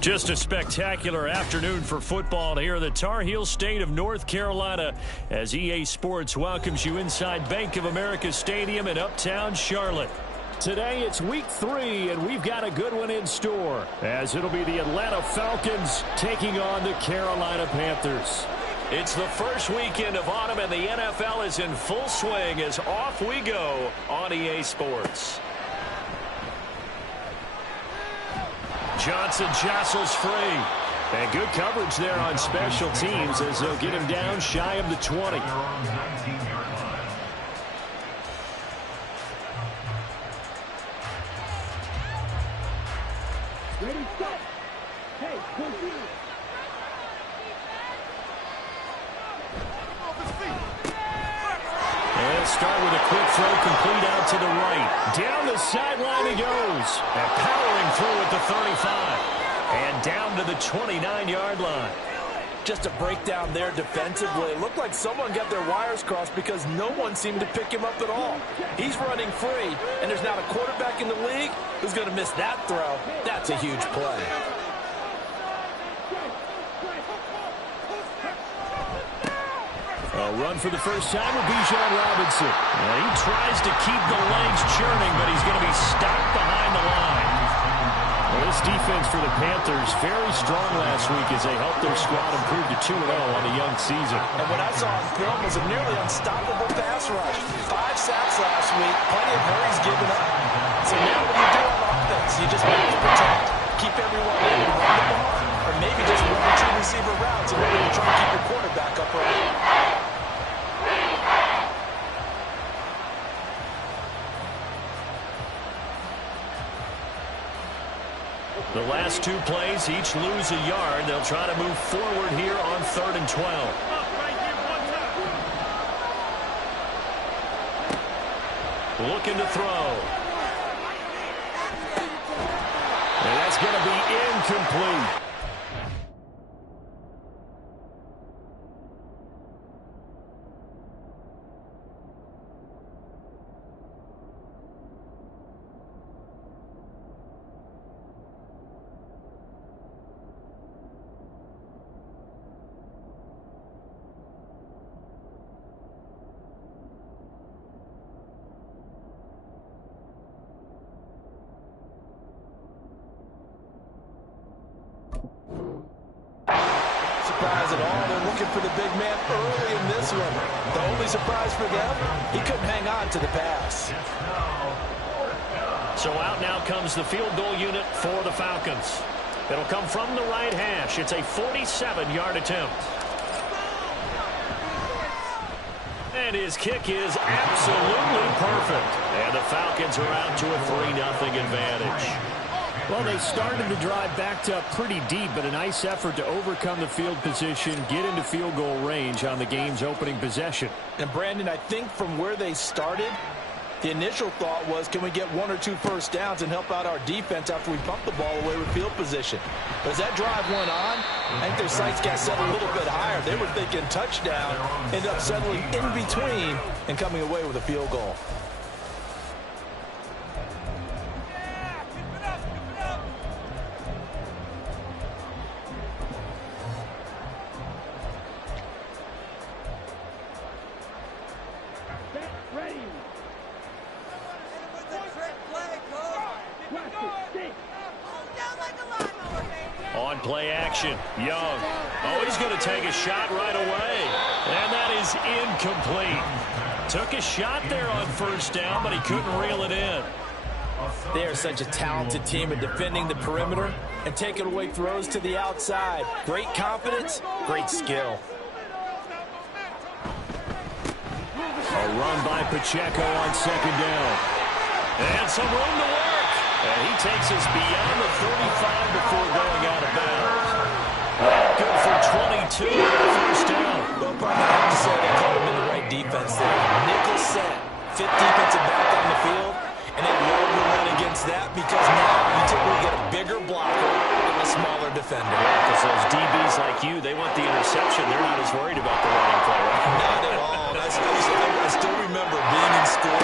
Just a spectacular afternoon for football here in the Tar Heel state of North Carolina as EA Sports welcomes you inside Bank of America Stadium in uptown Charlotte. Today it's week 3 and we've got a good one in store as it'll be the Atlanta Falcons taking on the Carolina Panthers. It's the first weekend of autumn and the NFL is in full swing as off we go on EA Sports. Johnson jostles free. And good coverage there on special teams as they'll get him down shy of the 20. Ready, set. Hey, continue. And start with a quick throw complete out to the right. Down the sideline he goes. And powering through at the 35. And down to the 29-yard line. Just a breakdown there defensively. It looked like someone got their wires crossed because no one seemed to pick him up at all. He's running free, and there's not a quarterback in the league who's going to miss that throw. That's a huge play. A run for the first time with Bijan Robinson. Well, he tries to keep the legs churning, but he's going to be stopped behind the line. Well, this defense for the Panthers very strong last week as they helped their squad improve to 2-0 on the young season. And what I saw on film was a nearly unstoppable pass rush. 5 sacks last week, plenty of hurries given up. So now what do you do on offense? You just have to protect, keep everyone in and run the ball, or maybe just run the 2 receiver routes in order to try and keep your quarterback up early. The last 2 plays, each lose a yard. They'll try to move forward here on 3rd and 12. Looking to throw. And that's going to be incomplete. Surprise at all. They're looking for the big man early in this one. The only surprise for them, he couldn't hang on to the pass. So out now comes the field goal unit for the Falcons. It'll come from the right hash. It's a 47-yard attempt. And his kick is absolutely perfect. And the Falcons are out to a 3-0 advantage. Well, they started the drive backed up pretty deep, but a nice effort to overcome the field position, get into field goal range on the game's opening possession. And, Brandon, I think from where they started, the initial thought was, can we get 1 or 2 first downs and help out our defense after we pump the ball away with field position? But as that drive went on, I think their sights got set a little bit higher. They were thinking touchdown, ended up settling in between and coming away with a field goal. On play action, Young. Oh, he's going to take a shot right away. And that is incomplete. Took a shot there on first down, but he couldn't reel it in. They are such a talented team at defending the perimeter and taking away throws to the outside. Great confidence, great skill. A run by Pacheco on 2nd down. And some room to work. And he takes us beyond the 35 before going out of bounds. Good for 22 on first down. Well, probably have to say they caught him in the right defense there. Nickel set, 5th defensive back on the field, and they love to run against that because now you typically get a bigger blocker and a smaller defender. Yeah, because those DBs like you, they want the interception. They're not as worried about the running play, right? Not at all. I still remember being in school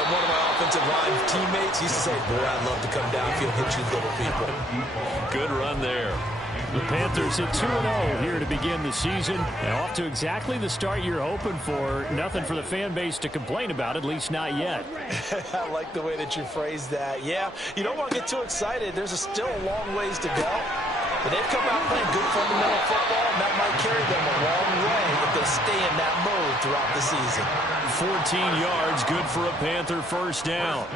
And one of my offensive line teammates used to say, boy, I'd love to come downfield and hit you little people. Good run there. The Panthers at 2-0 here to begin the season. And off to exactly the start you're hoping for. Nothing for the fan base to complain about, at least not yet. I like the way that you phrased that. Yeah, you don't want to get too excited. There's still a long ways to go. But they've come out playing good fundamental football, and that might carry them a long way if they stay in that mode throughout the season. 14 yards, good for a Panther first down.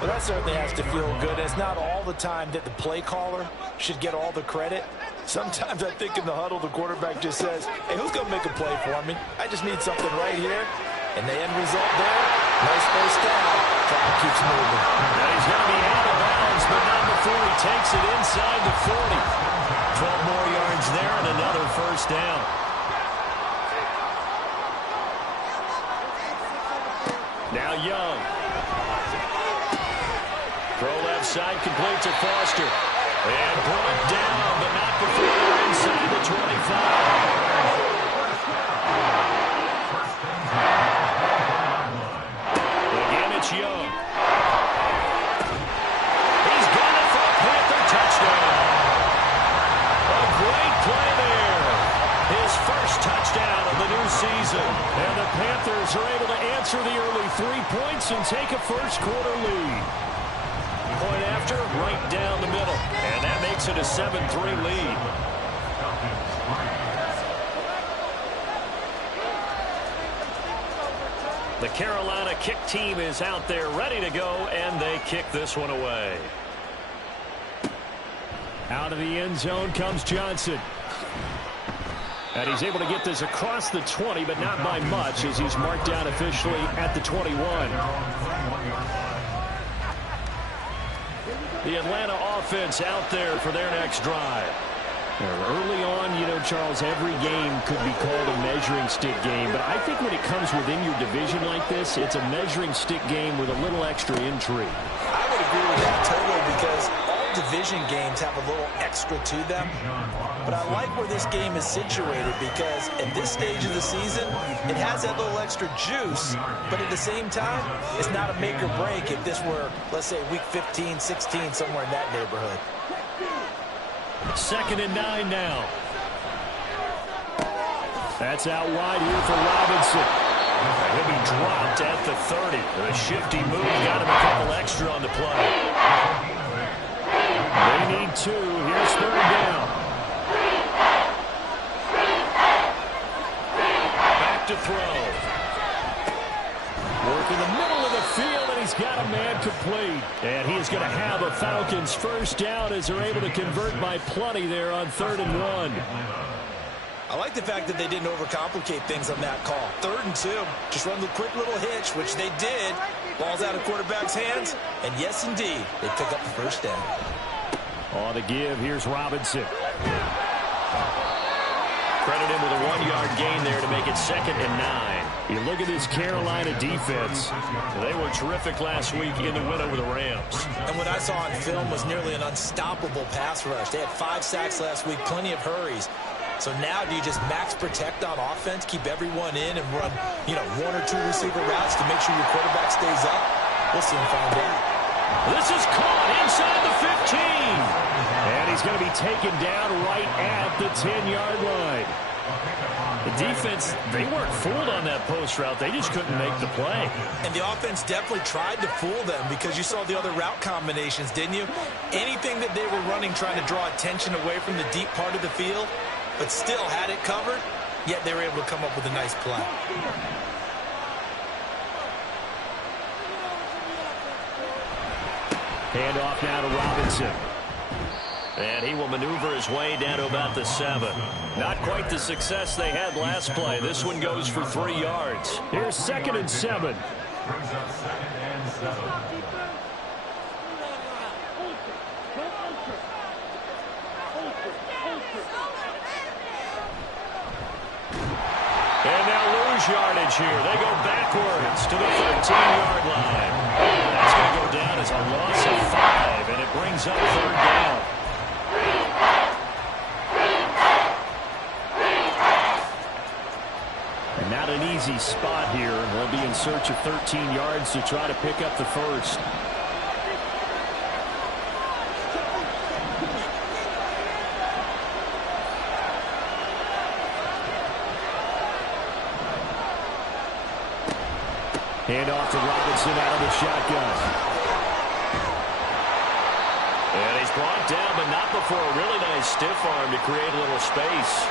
Well, that certainly has to feel good. It's not all the time that the play caller should get all the credit. Sometimes I think in the huddle, the quarterback just says, hey, who's going to make a play for me? I just need something right here. And the end result there, nice first down. Clock keeps moving. Now he's going to be out of bounds, but not before he takes it inside the 40. 12 more yards there and another first down. Now Young. Throw left side, complete to Foster. And brought down, but not before they're inside the 25. Again, it's Young. He's got it for a Panther touchdown. A great play there. His first touchdown of the new season. And the Panthers are able to answer the early 3 points and take a first-quarter lead. Point after, right down the middle. And that makes it a 7-3 lead. The Carolina kick team is out there ready to go, and they kick this one away. Out of the end zone comes Johnson. And he's able to get this across the 20, but not by much, as he's marked down officially at the 21. The Atlanta offense out there for their next drive. Early on, you know, Charles, every game could be called a measuring stick game. But I think when it comes within your division like this, it's a measuring stick game with a little extra intrigue. I would agree with that totally, because all division games have a little extra to them. But I like where this game is situated, because at this stage of the season, it has that little extra juice. But at the same time, it's not a make or break if this were, let's say, week 15, 16, somewhere in that neighborhood. 2nd and 9 now. That's out wide here for Robinson. He'll be dropped at the 30. A shifty move got him a couple extra on the play. They need 2. Here's 3rd down. Back to throw. Work in the middle of the field, and he's got a man complete. And he is going to have a Falcons first down as they're able to convert by plenty there on 3rd and 1. I like the fact that they didn't overcomplicate things on that call. 3rd and 2, just run the quick little hitch, which they did. Ball's out of quarterback's hands, and yes, indeed, they pick up the first down. On the give, here's Robinson. Credit him with a 1-yard gain there to make it 2nd and 9. You look at this Carolina defense. They were terrific last week in the win over the Rams. And what I saw on film was nearly an unstoppable pass rush. They had 5 sacks last week, plenty of hurries. So now do you just max protect on offense, keep everyone in, and run, 1 or 2 receiver routes to make sure your quarterback stays up? We'll soon find out. This is caught inside the 15. And he's going to be taken down right at the 10-yard line. The defense, they weren't fooled on that post route. They just couldn't make the play. And the offense definitely tried to fool them, because you saw the other route combinations, didn't you? Anything that they were running trying to draw attention away from the deep part of the field, but still had it covered, yet they were able to come up with a nice play. Handoff now to Robinson. And he will maneuver his way down to about the 7. Not quite the success they had last play. This one goes for 3 yards. Here's 2nd and 7. And now lose yardage here. They go backwards to the 13-yard line. That's going to go down as a loss of 5, and it brings up 3rd down. And not an easy spot here. They'll be in search of 13 yards to try to pick up the first. Hand off to Robinson out of the shotgun. And he's brought down, but not before a really nice stiff arm to create a little space.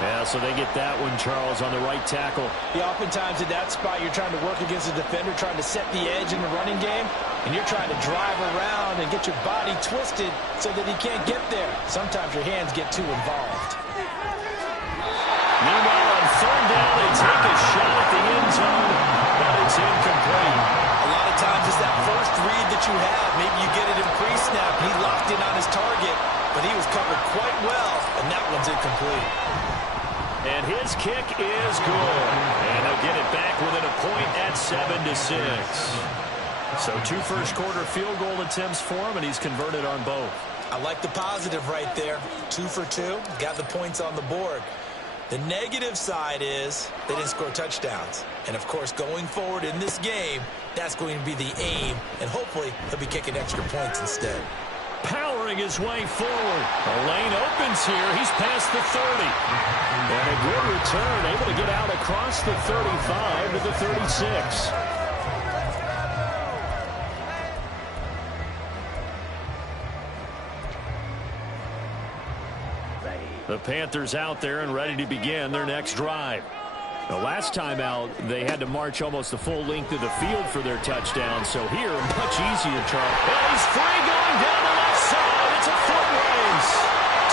Yeah, so they get that one, Charles, on the right tackle. Yeah, oftentimes in that spot, you're trying to work against a defender, trying to set the edge in the running game, and you're trying to drive around and get your body twisted so that he can't get there. Sometimes your hands get too involved. Meanwhile, on third down, they take a shot at the end zone, but it's incomplete. A lot of times it's that first read that you have. Maybe you get it in pre-snap, and he locked in on his target, but he was covered quite well, and that one's incomplete. And his kick is good. And they'll get it back within a point at 7-6. So 2 first-quarter field goal attempts for him, and he's converted on both. I like the positive right there. 2 for 2. Got the points on the board. The negative side is they didn't score touchdowns. And, of course, going forward in this game, that's going to be the aim. And hopefully he'll be kicking extra points instead. Powering his way forward. The lane opens here. He's past the 30. And a good return, able to get out across the 35 to the 36. The Panthers out there and ready to begin their next drive. The last time out, they had to march almost the full length of the field for their touchdown. So here, much easier, Charles. And he's free going down the left side. It's a foot race.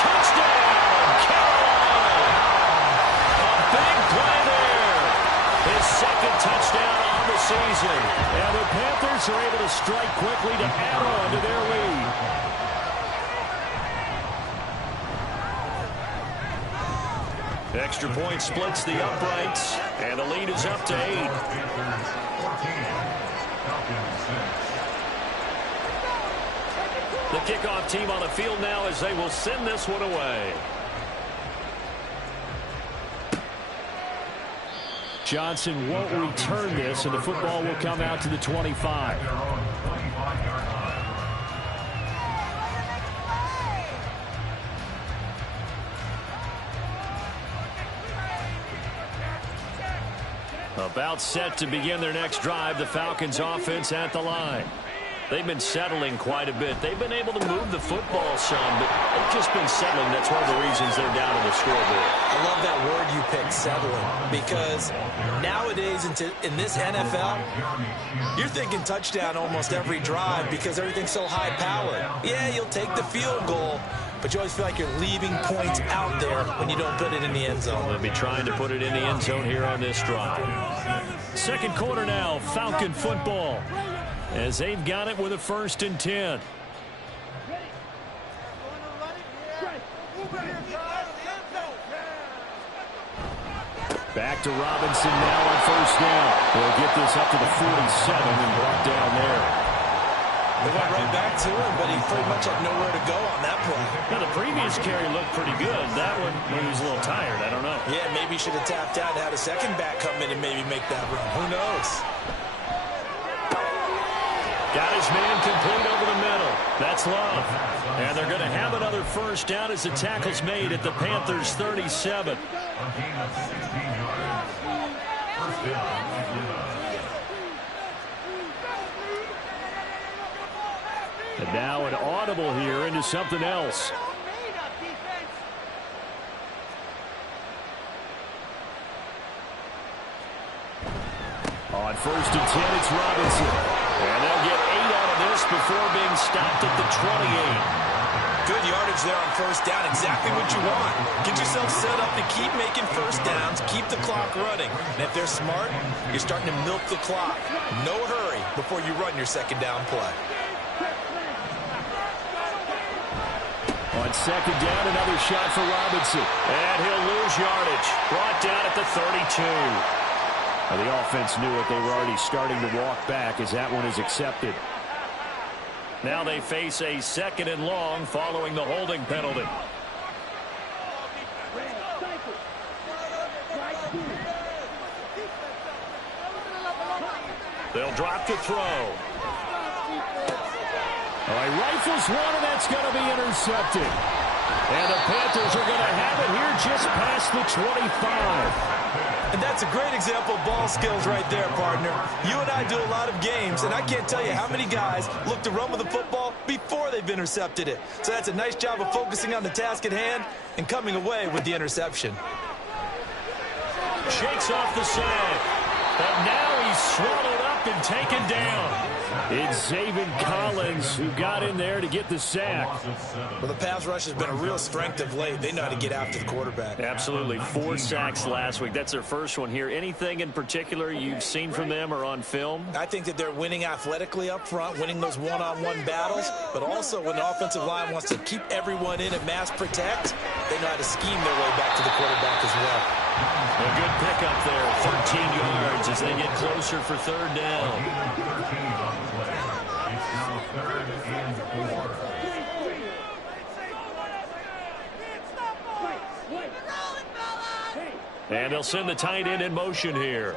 Touchdown, Carolina. A big play there. His second touchdown on the season. And the Panthers are able to strike quickly to add on to their lead. Extra point splits the uprights, and the lead is up to 8. The kickoff team on the field now as they will send this one away. Johnson won't return this, and the football will come out to the 25. About set to begin their next drive, the Falcons offense at the line. They've been settling quite a bit. They've been able to move the football some, but they've just been settling. That's one of the reasons they're down on the scoreboard. I love that word you picked, settling, because nowadays in this NFL, you're thinking touchdown almost every drive because everything's so high-powered. Yeah, you'll take the field goal, but you always feel like you're leaving points out there when you don't put it in the end zone. They'll be trying to put it in the end zone here on this drive. Second quarter now, Falcon football, as they've got it with a 1st and 10. Back to Robinson now on 1st down. They'll get this up to the 47 and brought down there. They went right back to him, but he pretty much had nowhere to go on that play. Now, the previous carry looked pretty good. That one, he was a little tired. I don't know. Yeah, maybe he should have tapped out and had a second back come in and maybe make that run. Who knows? Got his man complete over the middle. That's Love. And they're going to have another 1st down as the tackle's made at the Panthers' 37. And now an audible here into something else. On 1st and 10, it's Robinson. And they'll get 8 out of this before being stopped at the 28. Good yardage there on 1st down. Exactly what you want. Get yourself set up to keep making 1st downs, keep the clock running. And if they're smart, you're starting to milk the clock. No hurry before you run your 2nd down play. On 2nd down, another shot for Robinson. And he'll lose yardage. Brought down at the 32. Now, the offense knew it. They were already starting to walk back as that one is accepted. Now they face a 2nd and long following the holding penalty. They'll drop to throw. All right, rifles one, and that's going to be intercepted. And the Panthers are going to have it here just past the 25. And that's a great example of ball skills right there, partner. You and I do a lot of games, and I can't tell you how many guys look to run with the football before they've intercepted it. So that's a nice job of focusing on the task at hand and coming away with the interception. Shakes off the side. But now he's swallowed up and taken down. It's Zaven Collins who got in there to get the sack. Well, the pass rush has been a real strength of late. They know how to get after the quarterback. Absolutely. 4 sacks last week. That's their first one here. Anything in particular you've seen from them or on film? I think that they're winning athletically up front, winning those one-on-one battles, but also when the offensive line wants to keep everyone in and mass protect, they know how to scheme their way back to the quarterback as well. A good pickup there, 13 yards as they get closer for third down. And they'll send the tight end in motion here.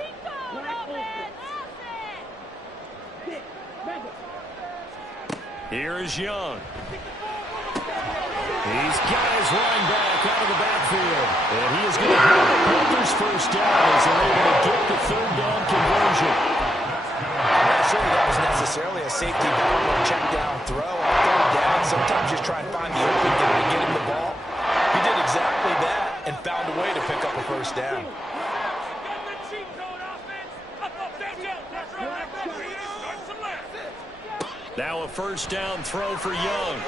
Here is Young. He's got his running back out of the backfield. And he is going to have the Panthers first down as they're able to get the third down conversion. I'm not sure that was necessarily a safety valve or check down throw on third down. Sometimes just try and find the open guy and get him the ball. He did exactly that and found a way to pick up a first down. Now a first down throw for Young.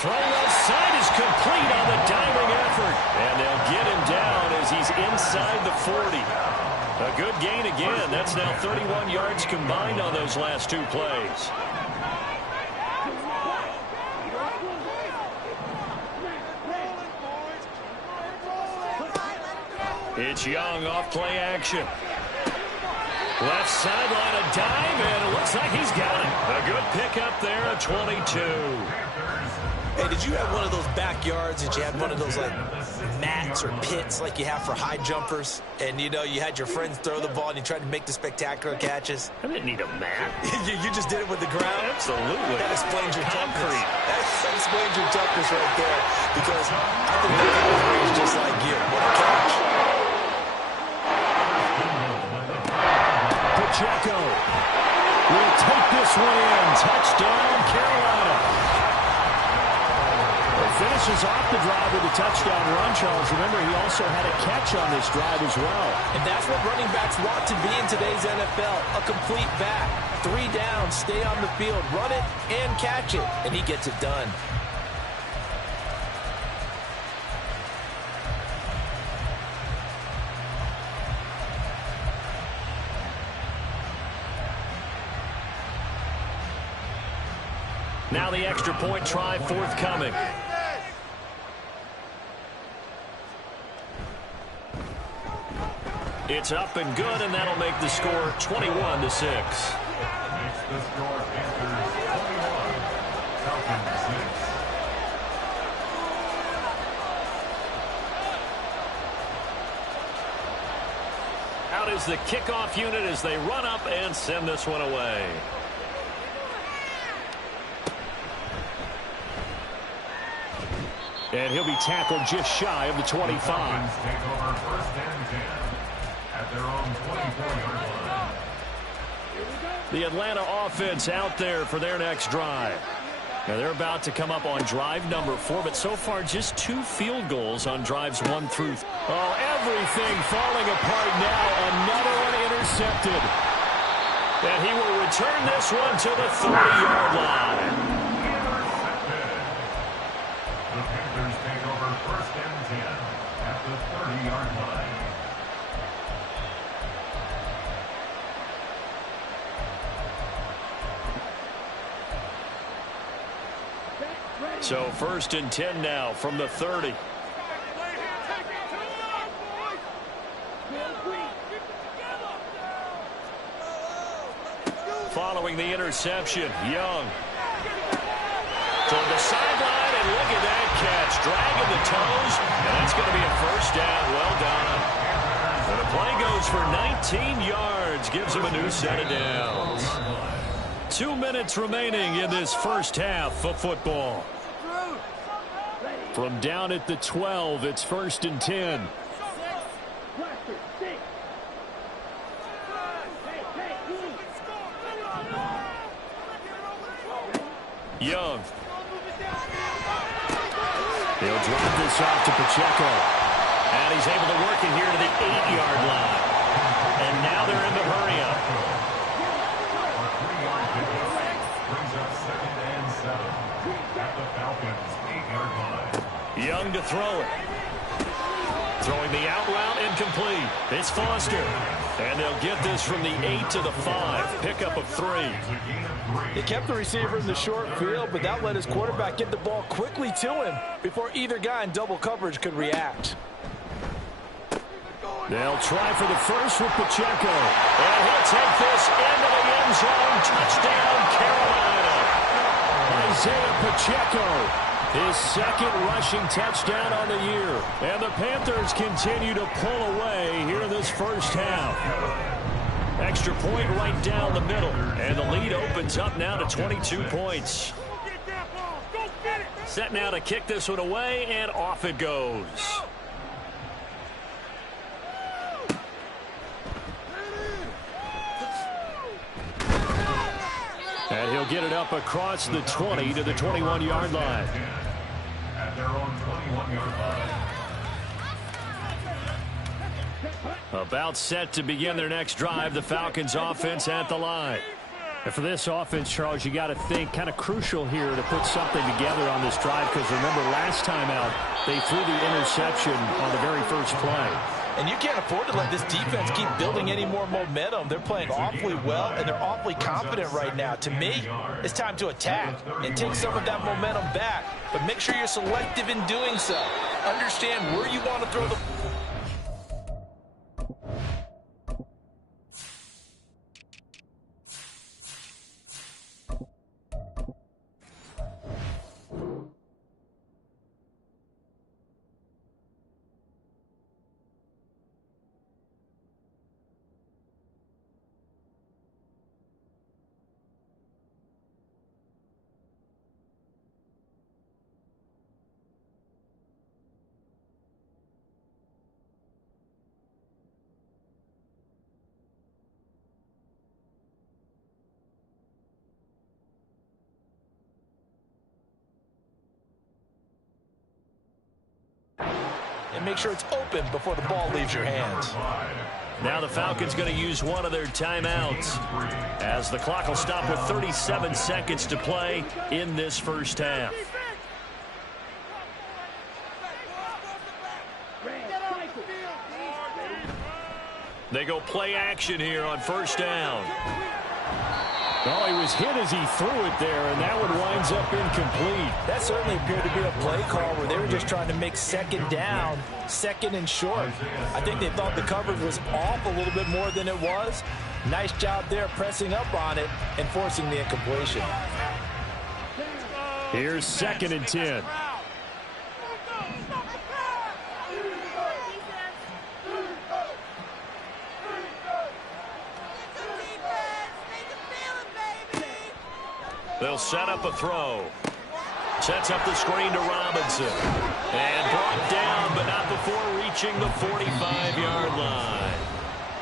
Throw left side is complete on the diving effort. And they'll get him down as he's inside the 40. A good gain again. That's now 31 yards combined on those last 2 plays. It's Young off play action. Left sideline, a dive, and it looks like he's got it. A good pickup there, a 22. Hey, did you have one of those backyards that you had one of those like mats or pits like you have for high jumpers? And, you know, you had your friends throw the ball and you tried to make the spectacular catches? I didn't need a mat. you just did it with the ground? Absolutely. That explains your toughness. That explains your toughness right there. Because I think that guy was raised just like you. What a catch. Pacheco will take this one in. Touchdown, Carolina. Finishes off the drive with a touchdown run, Charles. Remember, he also had a catch on this drive as well. And that's what running backs want to be in today's NFL, a complete back. 3 downs, stay on the field, run it, and catch it. And he gets it done. Now the extra point try forthcoming. It's up and good, and that'll make the score 21-6. Out is the kickoff unit as they run up and send this one away. And he'll be tackled just shy of the 25. The Atlanta offense out there for their next drive. Now they're about to come up on drive number 4, but so far just 2 field goals on drives 1 through. Oh, everything falling apart now. Another one intercepted. And he will return this one to the 30-yard line. The Panthers take over 1st and 10 at the 30-yard line. So 1st and 10 now from the 30. Following the interception, Young. Toward the sideline, and look at that catch. Dragging the toes, and that's going to be a first down. Well done. And the play goes for 19 yards, gives him a new set of downs. 2 minutes remaining in this first half of football. From down at the 12, it's 1st and 10. Young. He'll drop this off to Pacheco. And he's able to work it here to the 8-yard line. And now they're in the hurry-up. Brings up 2nd and 7 at the Falcons' 8-yard line. Young to throw it. Throwing the out route incomplete. It's Foster. And they'll get this from the 8 to the 5. Pickup of 3. He kept the receiver in the short field, but that let his quarterback get the ball quickly to him before either guy in double coverage could react. They'll try for the first with Pacheco. And he'll take this into the end zone. Touchdown, Carolina. Isaiah Pacheco. His 2nd rushing touchdown on the year. And the Panthers continue to pull away here in this first half. Extra point right down the middle. And the lead opens up now to 22 points. Set now to kick this one away, and off it goes. And he'll get it up across the 20 to the 21-yard line. At their own 21-yard line. About set to begin their next drive, the Falcons offense at the line. And for this offense, Charles, you got to think kind of crucial here to put something together on this drive, because remember last time out, they threw the interception on the very first play. And you can't afford to let this defense keep building any more momentum. They're playing awfully well, and they're awfully confident right now. To me, it's time to attack and take some of that momentum back. But make sure you're selective in doing so. Understand where you want to throw the... And make sure it's open before the ball leaves your hands. Now the Falcons going to use one of their timeouts, as the clock will stop with 37 seconds to play in this first half. They go play action here on first down. Oh, he was hit as he threw it there, and that one winds up incomplete. That certainly appeared to be a play call where they were just trying to make second down, second and short. I think they thought the coverage was off a little bit more than it was. Nice job there pressing up on it and forcing the incompletion. Here's 2nd and 10. They'll set up a throw. Sets up the screen to Robinson. And brought down, but not before reaching the 45-yard line.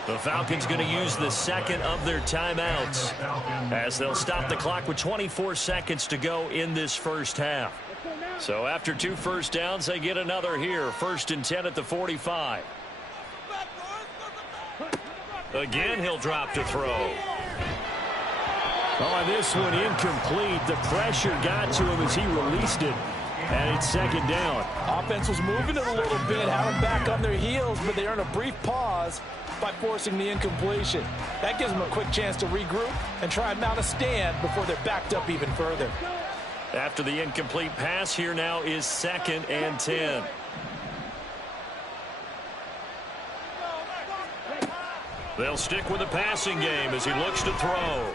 The Falcons going to use the 2nd of their timeouts, as they'll stop the clock with 24 seconds to go in this first half. So after 2 first downs, they get another here. 1st and 10 at the 45. Again, he'll drop to throw. Oh, this one incomplete. The pressure got to him as he released it. And it's 2nd down. Offense was moving it a little bit, had them back on their heels, but they earn a brief pause by forcing the incompletion. That gives them a quick chance to regroup and try and mount a stand before they're backed up even further. After the incomplete pass, here now is 2nd and 10. They'll stick with the passing game as he looks to throw.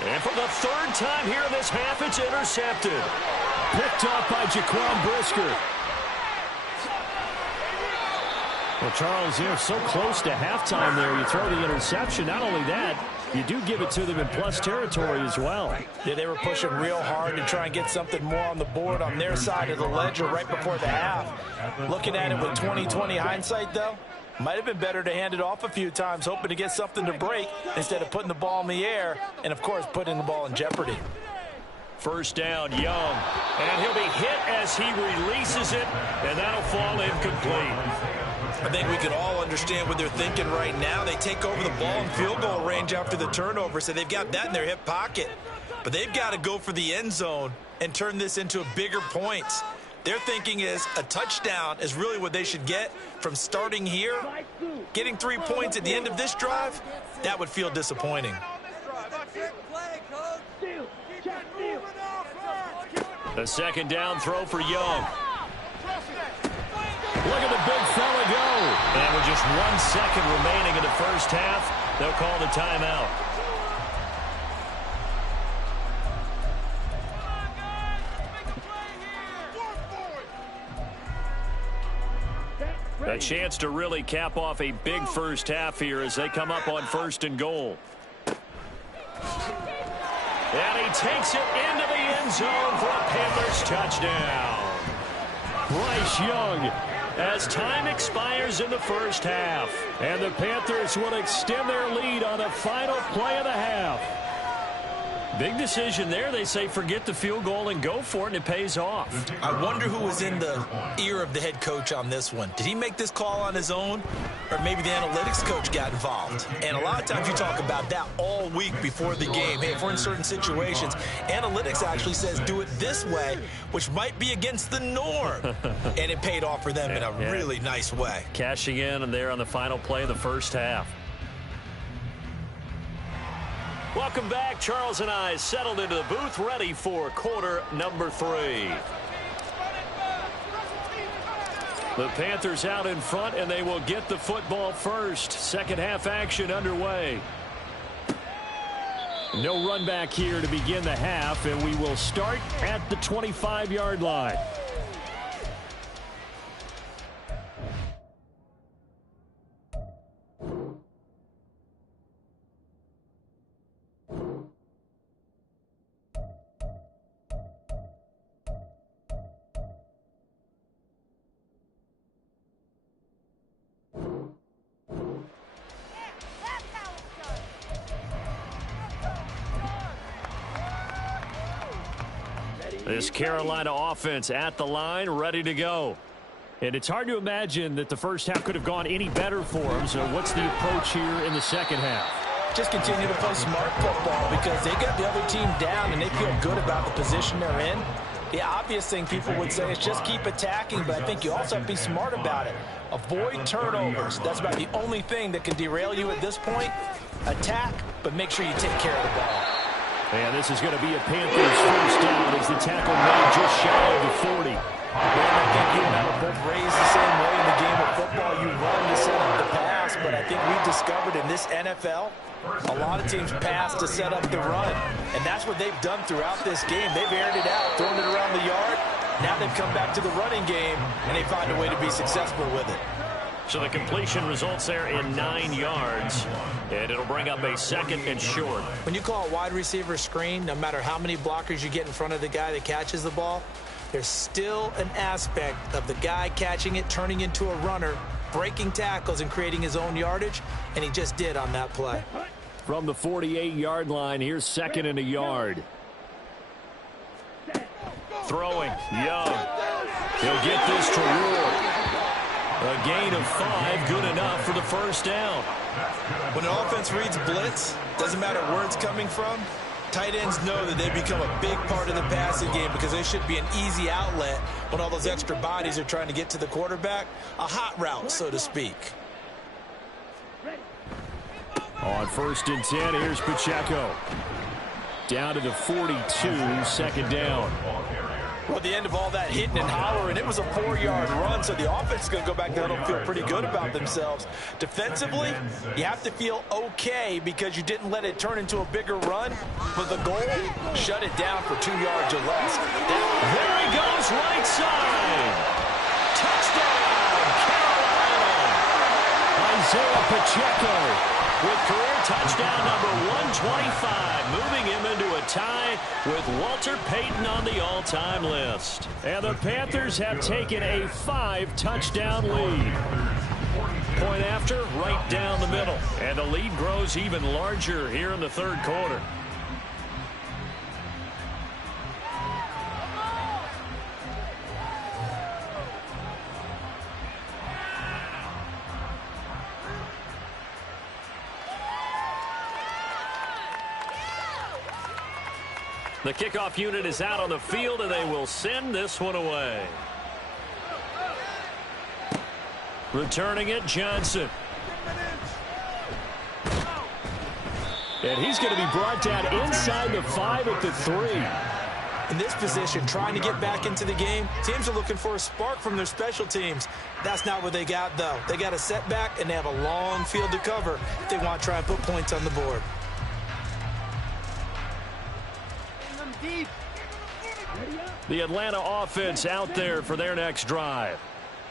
And for the 3rd time here in this half, it's intercepted. Picked off by Jaquan Brisker. Well, Charles, you're so close to halftime there. You throw the interception. Not only that, you do give it to them in plus territory as well. Yeah, they were pushing real hard to try and get something more on the board on their side of the ledger right before the half. Looking at it with 20/20 hindsight, though, might have been better to hand it off a few times, hoping to get something to break instead of putting the ball in the air and, of course, putting the ball in jeopardy. First down, Young. And he'll be hit as he releases it, and that'll fall incomplete. I think we can all understand what they're thinking right now. They take over the ball in field goal range after the turnover, so they've got that in their hip pocket. But they've got to go for the end zone and turn this into bigger points. Their thinking is a touchdown is really what they should get from starting here. Getting 3 points at the end of this drive, that would feel disappointing. A second down throw for Young. Look at the big fella go. And with just 1 second remaining in the first half, they'll call the timeout. A chance to really cap off a big first half here as they come up on 1st and goal. And he takes it into the end zone for a Panthers touchdown. Bryce Young, as time expires in the first half. And the Panthers will extend their lead on the final play of the half. Big decision there. They say forget the field goal and go for it, and it pays off. I wonder who was in the ear of the head coach on this one. Did he make this call on his own, or maybe the analytics coach got involved? And a lot of times you talk about that all week before the game. Hey, if we're in certain situations, analytics actually says do it this way, which might be against the norm. And it paid off for them in a really nice way. Cashing in and there on the final play of the first half. Welcome back. Charles and I settled into the booth, ready for quarter number 3. The Panthers out in front, and they will get the football first. Second half action underway. No run back here to begin the half, and we will start at the 25-yard line. This Carolina offense at the line, ready to go. And it's hard to imagine that the first half could have gone any better for them. So what's the approach here in the second half? Just continue to play smart football because they got the other team down and they feel good about the position they're in. The obvious thing people would say is just keep attacking, but I think you also have to be smart about it. Avoid turnovers. That's about the only thing that can derail you at this point. Attack, but make sure you take care of the ball. And this is going to be a Panthers first down as the tackle made just shy of the 40. Well, I think you and I were both raised the same way in the game of football. You run to set up the pass, but I think we've discovered in this NFL, a lot of teams pass to set up the run. And that's what they've done throughout this game. They've aired it out, thrown it around the yard. Now they've come back to the running game, and they find a way to be successful with it. So the completion results there in 9 yards, and it'll bring up a 2nd and short. When you call a wide receiver screen, no matter how many blockers you get in front of the guy that catches the ball, there's still an aspect of the guy catching it, turning into a runner, breaking tackles and creating his own yardage, and he just did on that play. From the 48-yard line, here's 2nd and a yard. Throwing, Young. He'll get this to Ward. A gain of 5, good enough for the first down. When an offense reads blitz, doesn't matter where it's coming from, tight ends know that they become a big part of the passing game because they should be an easy outlet when all those extra bodies are trying to get to the quarterback. A hot route, so to speak. On 1st and 10, here's Pacheco. Down to the 42, 2nd down. Well, at the end of all that hitting and hollering, it was a 4-yard run, so the offense is going to go back there and feel pretty good about themselves. Defensively, you have to feel okay because you didn't let it turn into a bigger run, but the goal, shut it down for 2 yards or less. There he goes, right side. Touchdown, Carolina. Isaiah Pacheco with career touchdown number 125, moving him into a tie with Walter Payton on the all-time list. And the Panthers have taken a 5-touchdown lead. Point after, right down the middle. And the lead grows even larger here in the third quarter. The kickoff unit is out on the field, and they will send this one away. Returning it, Johnson. And he's going to be brought down inside the 5 at the 3. In this position, trying to get back into the game, teams are looking for a spark from their special teams. That's not what they got, though. They got a setback, and they have a long field to cover if they want to try and put points on the board. The Atlanta offense out there for their next drive.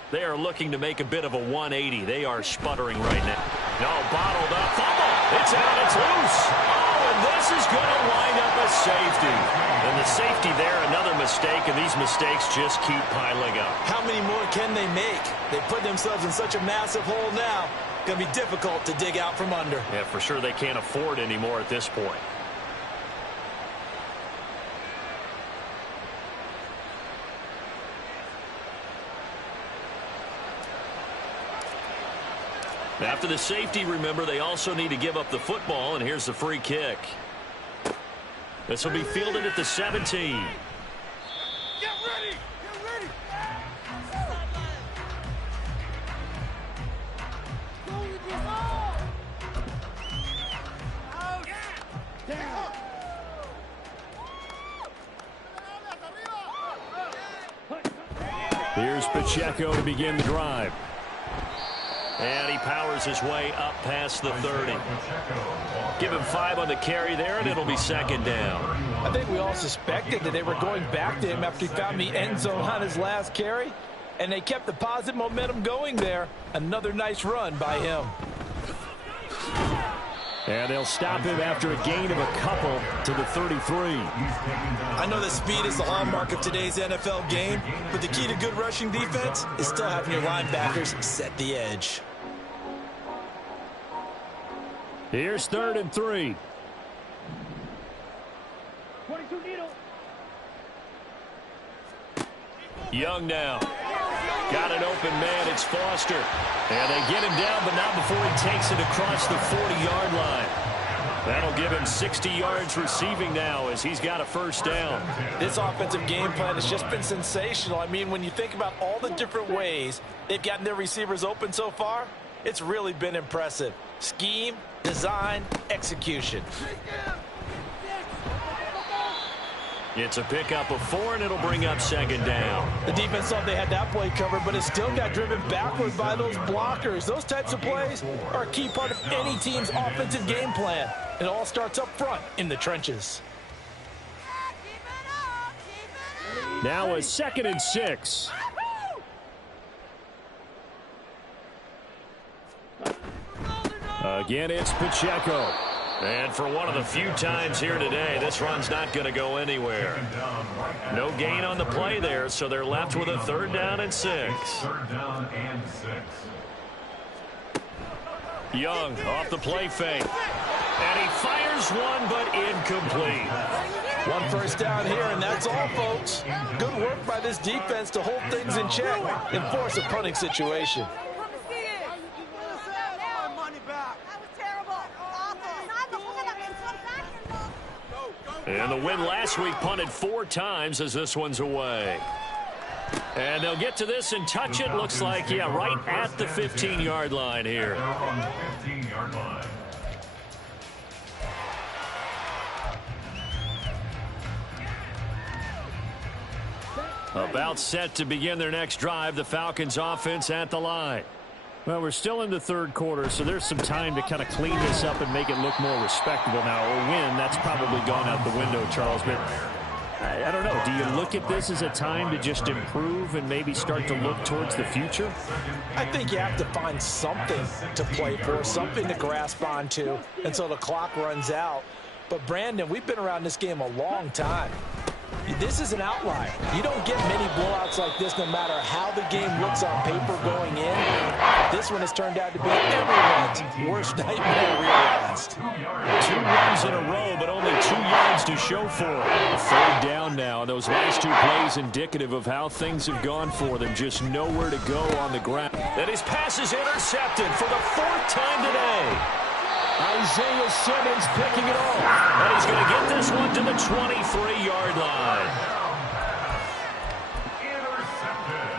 They are looking to make a bit of a 180. They are sputtering right now. No, bottled up. Fumble. It's out. It's loose. Oh, and this is going to wind up a safety. And the safety there, another mistake, and these mistakes just keep piling up. How many more can they make? They put themselves in such a massive hole now. Going to be difficult to dig out from under. Yeah, for sure they can't afford anymore at this point. After the safety, remember, they also need to give up the football, and here's the free kick. This will be fielded at the 17. Get ready! Get ready! Go with your ball! Out! Down! Here's Pacheco to begin the drive. And he powers his way up past the 30. Give him 5 on the carry there, and it'll be second down. I think we all suspected that they were going back to him after he found the end zone on his last carry, and they kept the positive momentum going there. Another nice run by him. And they'll stop him after a gain of a couple to the 33. I know that speed is the hallmark of today's NFL game, but the key to good rushing defense is still having your linebackers set the edge. Here's 3rd and 3. 22 needle. Young now. Got an open man. It's Foster. And they get him down, but not before he takes it across the 40-yard line. That'll give him 60 yards receiving now as he's got a first down. This offensive game plan has just been sensational. I mean, when you think about all the different ways they've gotten their receivers open so far, it's really been impressive. Scheme, design, execution. It's a pickup of 4, and it'll bring up second down. The defense thought they had that play covered, but it still got driven backward by those blockers. Those types of plays are a key part of any team's offensive game plan. It all starts up front in the trenches. Now a 2nd and 6. Again, it's Pacheco. And for one of the few times here today, this run's not going to go anywhere. No gain on the play there, so they're left with a 3rd down and 6. 3rd down and 6. Young off the play fake. And he fires one, but incomplete. One first down here, and that's all, folks. Good work by this defense to hold things in check and force a punting situation. And the win last week punted 4 times as this one's away. And they'll get to this and touch it. Looks like, yeah, right at the 15-yard line here. On the 15-yard line. About set to begin their next drive, the Falcons offense at the line. Well, we're still in the 3rd quarter, so there's some time to kind of clean this up and make it look more respectable now. Or win, that's probably gone out the window, Charles. But I don't know. Do you look at this as a time to just improve and maybe start to look towards the future? I think you have to find something to play for, something to grasp onto until the clock runs out. But, Brandon, we've been around this game a long time. This is an outlier. You don't get many blowouts like this no matter how the game looks on paper going in. This one has turned out to be everyone's worst nightmare realized. 2 runs in a row, but only 2 yards to show for it. Third down now. Those last 2 plays indicative of how things have gone for them. Just nowhere to go on the ground. And his pass is intercepted for the 4th time today. Isaiah Simmons picking it off. And he's going to get this one to the 23-yard line. Intercepted.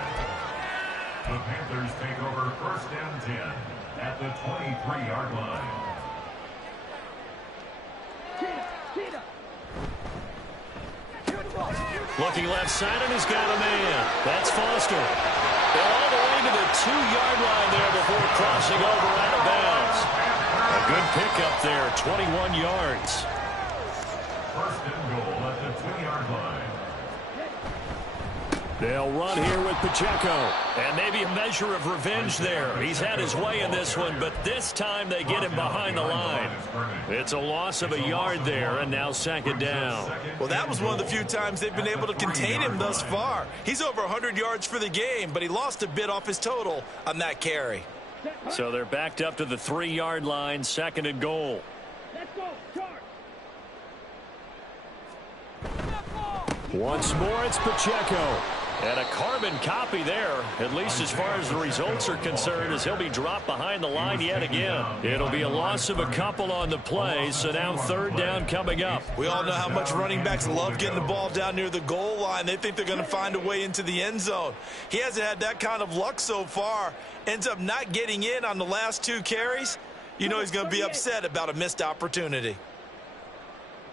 The Panthers take over 1st and 10 at the 23-yard line. Looking left side, and he's got a man. That's Foster. And all the way to the 2-yard line there before crossing over out of bounds. A good pickup there, 21 yards. 1st and goal at the 2-yard line. They'll run here with Pacheco. And maybe a measure of revenge there. He's had his way in this one, but this time they get him behind the line. It's a loss of a yard there, and now 2nd down. Well, that was one of the few times they've been able to contain him thus far. He's over 100 yards for the game, but he lost a bit off his total on that carry. So they're backed up to the 3-yard line, 2nd and goal. Let's go, charge. Once more, it's Pacheco. And a carbon copy there, at least as far as the results are concerned, as he'll be dropped behind the line yet again. It'll be a loss of a couple on the play, so now 3rd down coming up. We all know how much running backs love getting the ball down near the goal line. They think they're going to find a way into the end zone. He hasn't had that kind of luck so far. Ends up not getting in on the last 2 carries. You know he's going to be upset about a missed opportunity.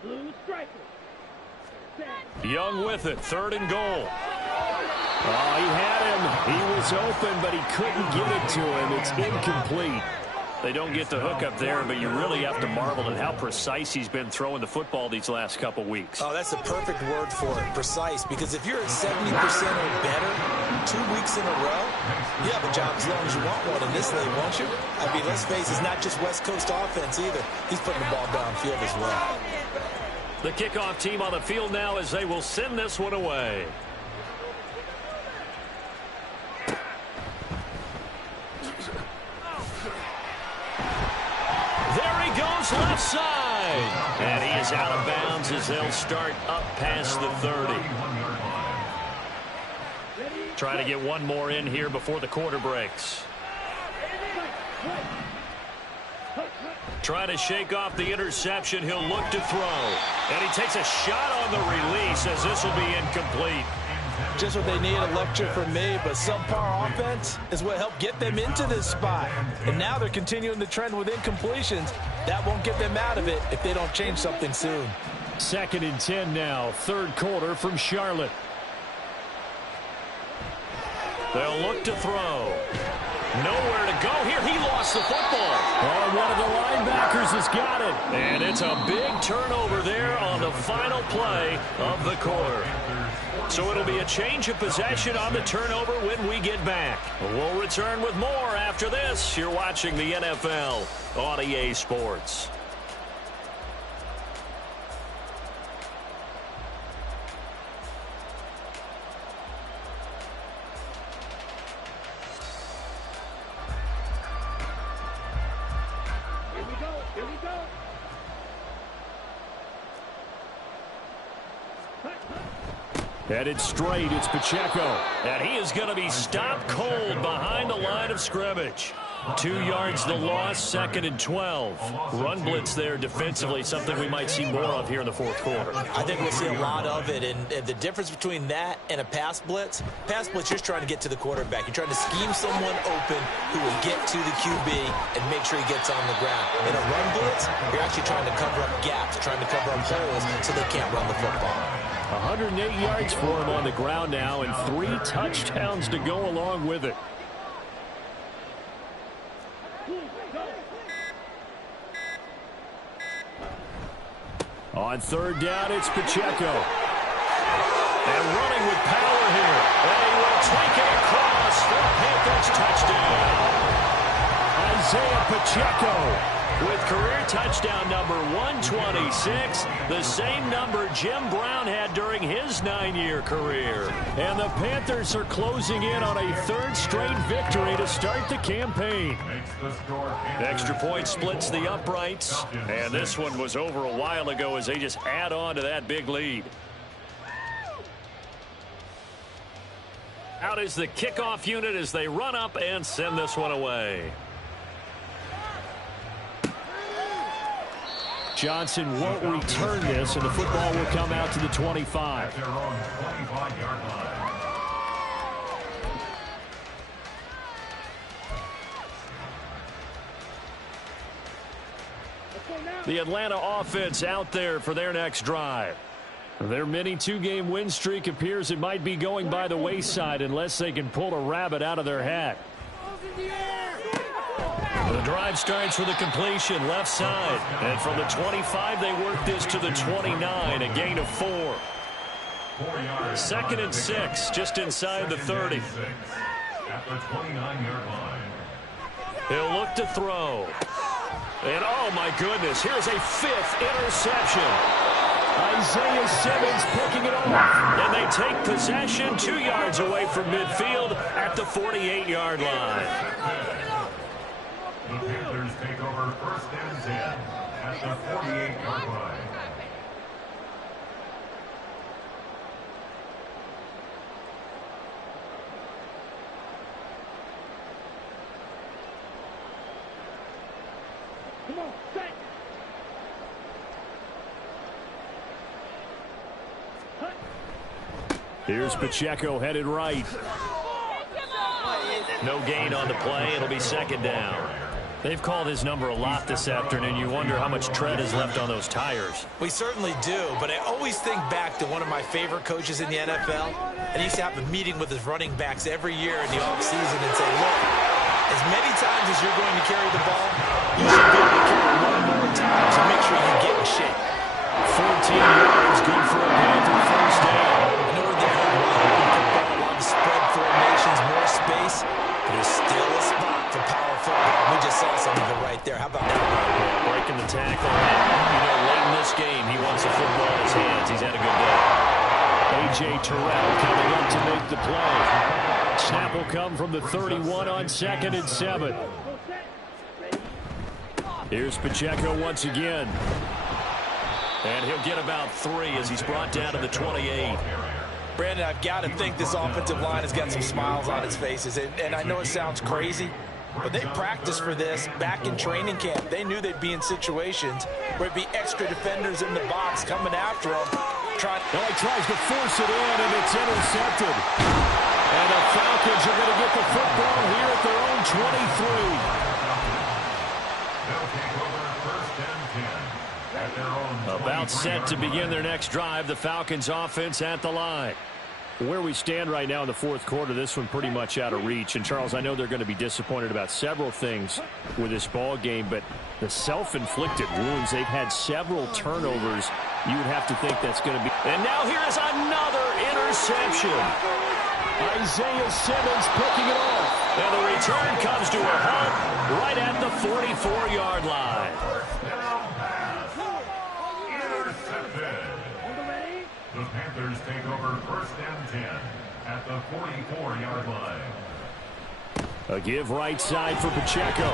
Blue striker. Young with it, 3rd and goal. Oh, he had him. He was open, but he couldn't get it to him. It's incomplete. They don't get the hook up there, but you really have to marvel at how precise he's been throwing the football these last couple weeks. Oh, that's the perfect word for it, precise, because if you're at 70% or better 2 weeks in a row, you have a job as long as you want one in this league, won't you? I mean, let's face it, it's not just West Coast offense either. He's putting the ball downfield as well. The kickoff team on the field now as they will send this one away. There he goes left side. And he is out of bounds as they'll start up past the 30. Trying to get one more in here before the quarter breaks. Trying to shake off the interception. He'll look to throw. And he takes a shot on the release as this will be incomplete. Just what they need, a lecture from me, but subpar offense is what helped get them into this spot. And now they're continuing the trend with incompletions. That won't get them out of it if they don't change something soon. 2nd and 10 now, 3rd quarter from Charlotte. They'll look to throw. Nowhere to go here. He lost the football. Oh, one of the linebackers has got it. And it's a big turnover there on the final play of the quarter. So it'll be a change of possession on the turnover when we get back. We'll return with more after this. You're watching the NFL on EA Sports. Here we go. Headed straight, it's Pacheco. And he is going to be stopped cold behind the line of scrimmage. 2 yards the loss, 2nd and 12. Run blitz there defensively, something we might see more of here in the 4th quarter. I think we'll see a lot of it, and the difference between that and a pass blitz, you're just trying to get to the quarterback. You're trying to scheme someone open who will get to the QB and make sure he gets on the ground. In a run blitz, you're actually trying to cover up gaps, trying to cover up holes so they can't run the football. 108 yards for him on the ground now and 3 touchdowns to go along with it. On 3rd down, it's Pacheco. And running with power here. And he will take it across for a Panthers touchdown. Isaiah Pacheco with career touchdown number 126, the same number Jim Brown had during his 9-year career. And the Panthers are closing in on a third straight victory to start the campaign. Extra point splits the uprights, and this one was over a while ago as they just add on to that big lead. Out is the kickoff unit as they run up and send this one away. Johnson won't return this, and the football will come out to the 25. Their own 25-yard line. The Atlanta offense out there for their next drive. Their mini two-game win streak appears it might be going by the wayside unless they can pull a rabbit out of their hat. The drive starts with a completion left side. And from the 25, they work this to the 29, a gain of 4. 2nd and 6, just inside the 30. At the 29-yard line. He'll look to throw. And oh my goodness, here's a 5th interception. Isaiah Simmons picking it off. And they take possession 2 yards away from midfield at the 48-yard line. The Panthers take over 1st and 10 at the 48-yard line. Come on, set. Here's Pacheco headed right. No gain on the play. It'll be 2nd down. They've called his number a lot this afternoon. You wonder how much tread is left on those tires. We certainly do, but I always think back to one of my favorite coaches in the NFL, and he used to have a meeting with his running backs every year in the offseason and say, look, as many times as you're going to carry the ball, you should be able to carry it one more time, so make sure you get in shape. 14 yards, good for a Panther first down. Ignored the whole run. A lot of spread formations, more space, but there's still a spot for power football. We just saw some of it right there. How about that run? Yeah, breaking the tackle. And, late in this game, he wants the football in his hands. He's had a good day. A.J. Terrell coming up to make the play. Snap will come from the 31 on 2nd and 7. Here's Pacheco once again. And he'll get about 3 as he's brought down to the 28. Brandon, I've got to think this offensive line has got some smiles on its faces. And I know it sounds crazy, but they practiced for this back in training camp. They knew they'd be in situations where it'd be extra defenders in the box coming after them. He tries to force it in, and it's intercepted. And the Falcons are going to get the football here at their own 23. They'll take over 1st and 10 at their own 23. About set to begin their next drive, the Falcons offense at the line. Where we stand right now in the 4th quarter, this one pretty much out of reach. And, Charles, I know they're going to be disappointed about several things with this ball game, but the self-inflicted wounds, they've had several turnovers. You would have to think that's going to be. And now here is another interception. Isaiah Simmons picking it off. And the return comes to a halt right at the 44-yard line. The Panthers take over 1st and 10 at the 44-yard line. A give right side for Pacheco.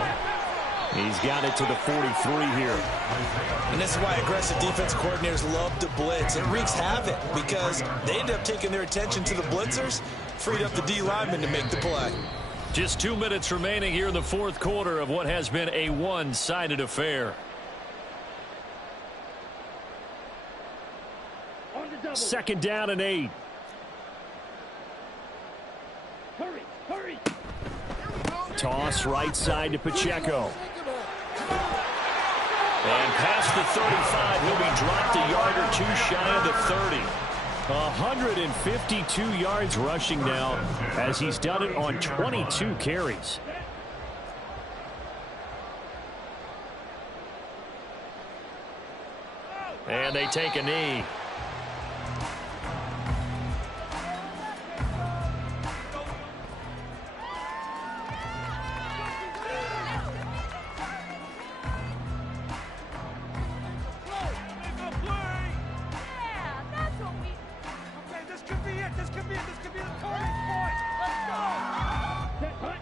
He's got it to the 43 here. And this is why aggressive defense coordinators love to blitz. It wreaks havoc because they end up taking their attention to the blitzers, freed up the D lineman to make the play. Just 2 minutes remaining here in the 4th quarter of what has been a one-sided affair. 2nd down and 8. Hurry, hurry. Toss right side to Pacheco. And past the 35, he'll be dropped a yard or 2 shy of the 30. 152 yards rushing now as he's done it on 22 carries. And they take a knee. could be the turning point. Let's go. Set, hunt.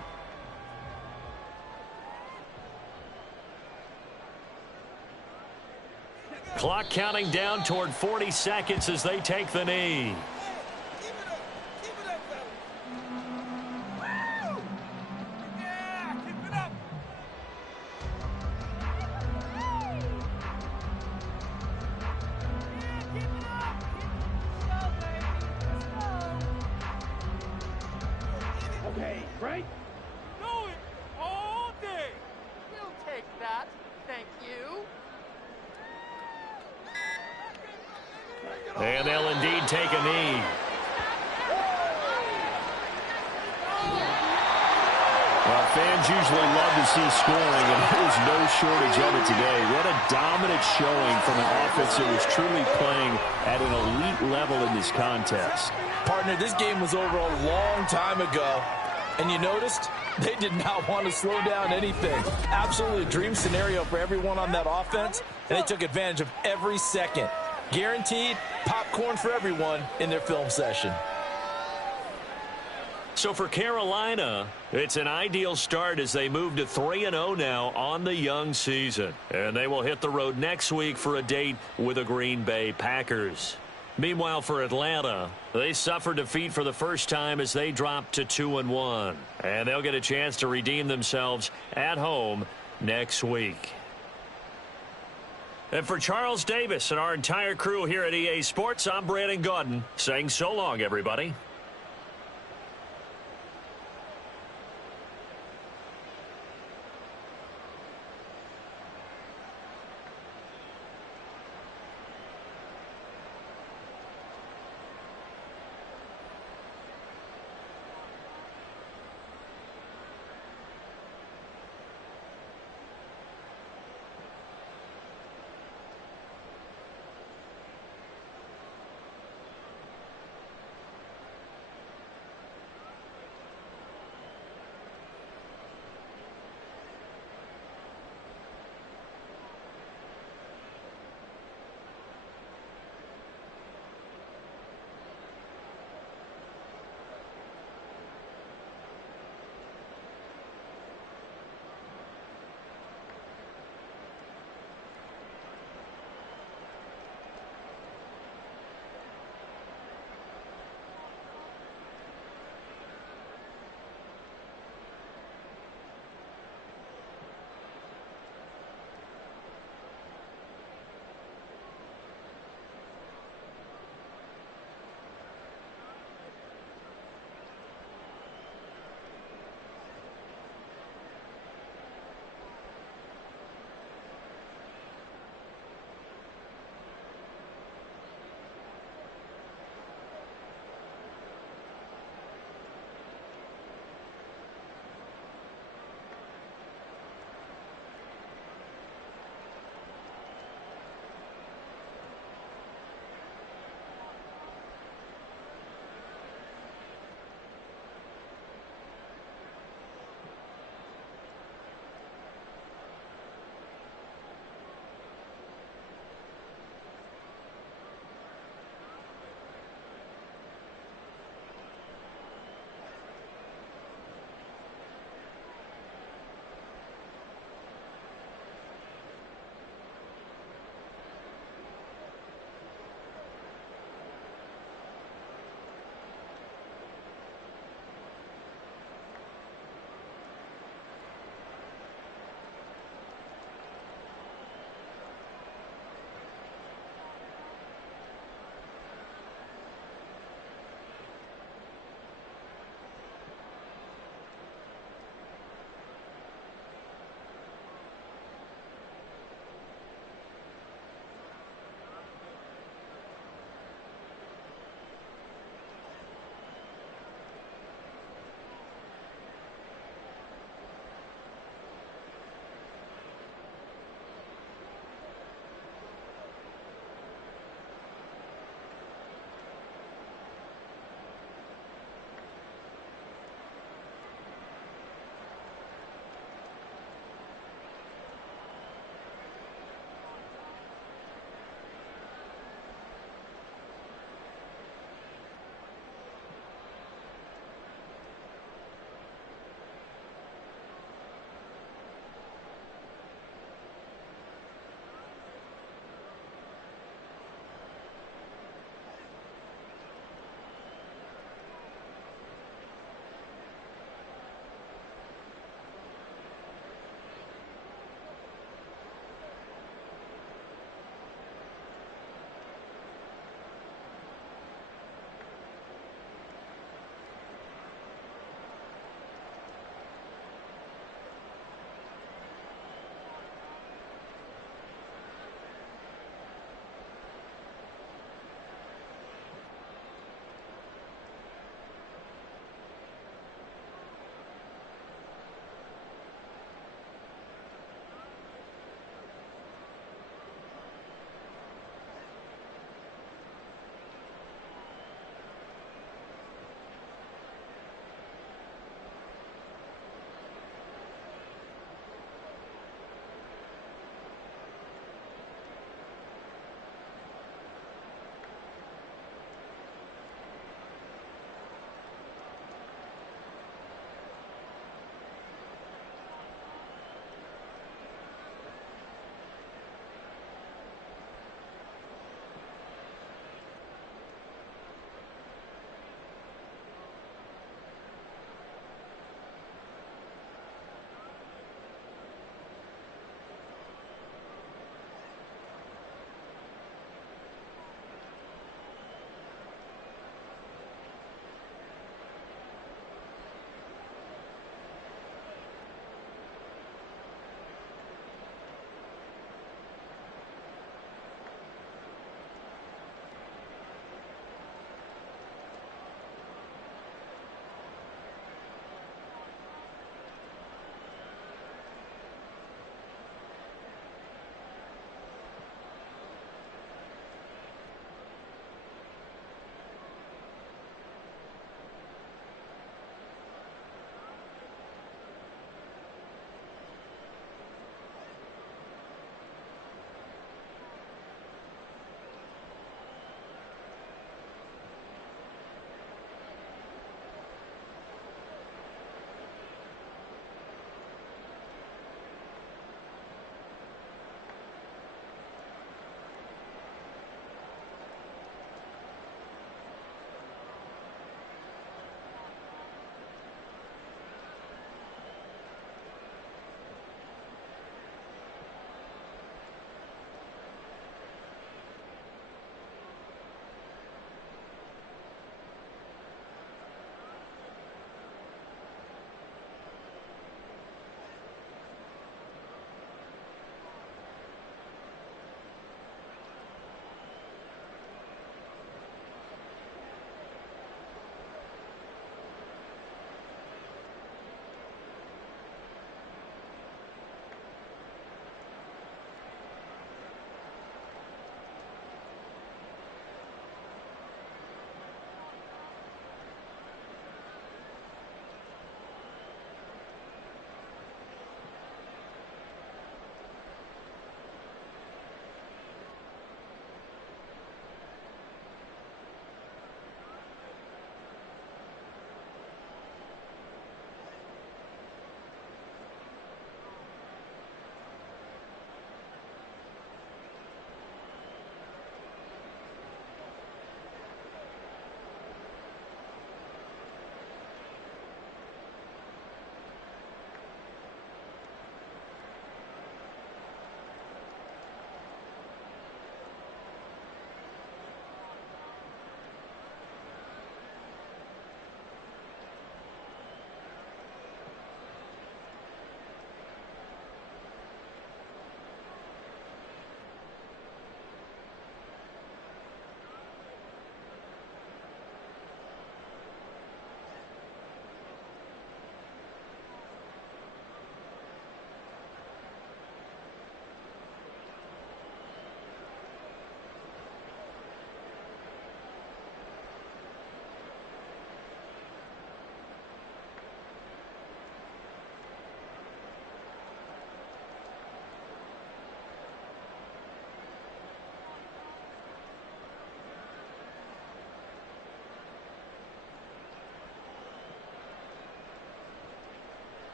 Clock counting down toward 40 seconds as they take the knee. Okay, right? Do it all day. We'll take that. Thank you. And they'll indeed take a knee. Well, fans usually love to see scoring, and there's no shortage of it today. What a dominant showing from an offense that was truly playing at an elite level in this contest. Partner, this game was over a long time ago. And you noticed they did not want to slow down anything. Absolutely a dream scenario for everyone on that offense, and they took advantage of every second. Guaranteed popcorn for everyone in their film session. So for Carolina, it's an ideal start as they move to 3-0 now on the young season. And they will hit the road next week for a date with the Green Bay Packers. Meanwhile, for Atlanta, they suffered defeat for the first time as they dropped to 2-1. And they'll get a chance to redeem themselves at home next week. And for Charles Davis and our entire crew here at EA Sports, I'm Brandon Gaudin saying so long, everybody.